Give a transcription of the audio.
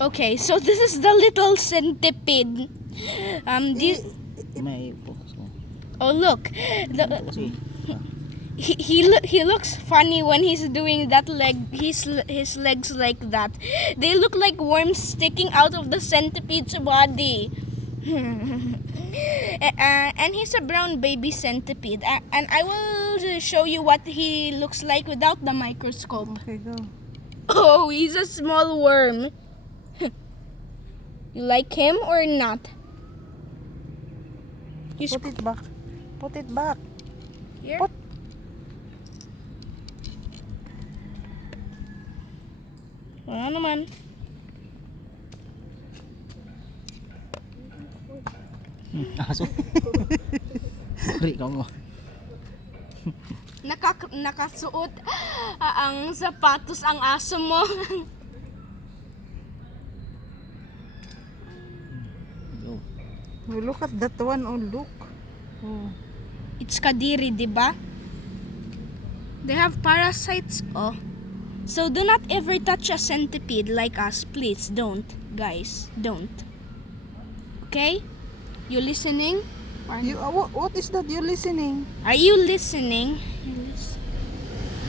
Okay, so this is the little centipede. This, May focus ko. oh look, See? he looks funny when he's doing that his legs like that. They look like worms sticking out of the centipede's body. And he's a brown baby centipede. And I will show you what he looks like without the microscope. Okay, go. Oh, he's a small worm. You like him or not? He's Put it back. Put it back. here. Put. Wala naman. Aso. Sorry ka mo. Nakasuot ang sapatos ang aso mo. Go. Oh, look at that one. Oh, look. Oh. It's kadiri, di ba? They have parasites. Oh. So do not ever touch a centipede like us. Please don't. Guys, don't. Okay? You listening? Or You, what is that? You listening? are you listening?